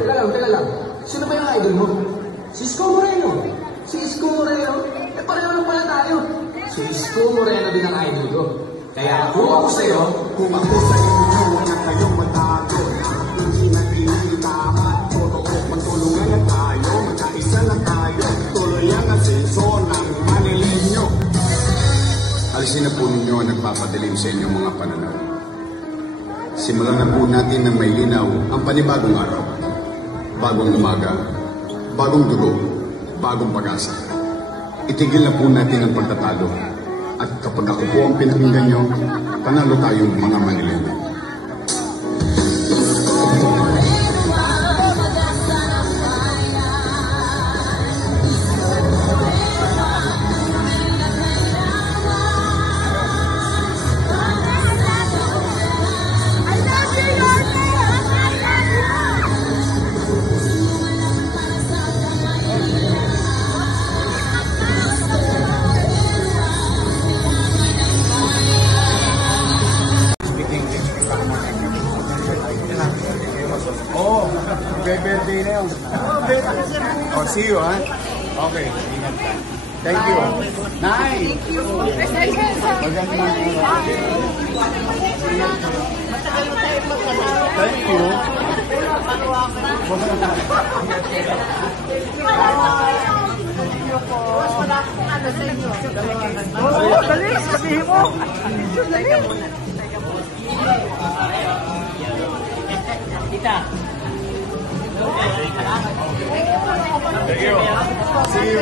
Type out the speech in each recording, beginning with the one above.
Teka lang. Sino ba yung idol mo? Si Isko Moreno. Si Isko Moreno? Eh, pareho lang pala tayo. Si Isko Moreno din ang idol ko. Kaya kung ako sa'yo, kung ako sa inyo, wala kayong matago. Nang sinaginang dapat, totoo, magtulungan na tayo, magkaisa na tayo. Tuloy ang asenso ng Manileño. Alisin na po ninyo ang nagpapadilim sa inyong mga pananaw. Simulan na po natin na may linaw ang panibagong araw. Bagong umaga, bagong dugo, bagong pag-asa. Itigil na po natin ang pagtatalo. At kapag ako po ang pinakinggan nyo, panalo tayong mga Manileño. Oh, birthday na yun. Oh, see you, ha? Okay, ingat ka. Thank you. Nay! Thank you. Wala akong ano sa inyo. Oo, dali, sabihin mo. Dali. Tita. Thank you. See you.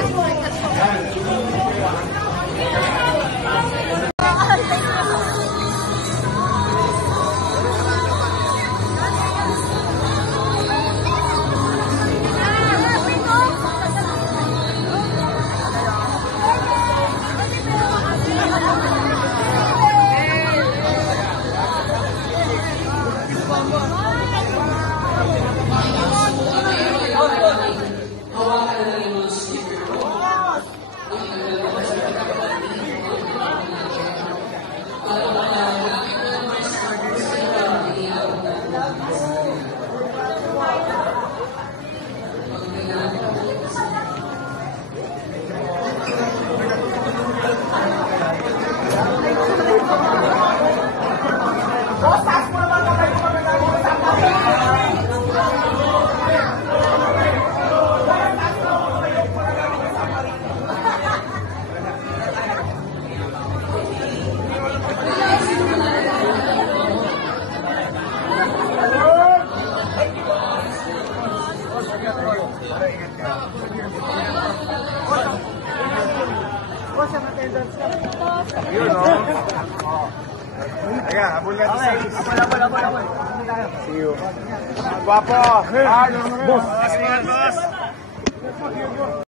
Yun, no? Ayan, habol natin sa is. Habol. See you. Guwapo! Boss! Boss!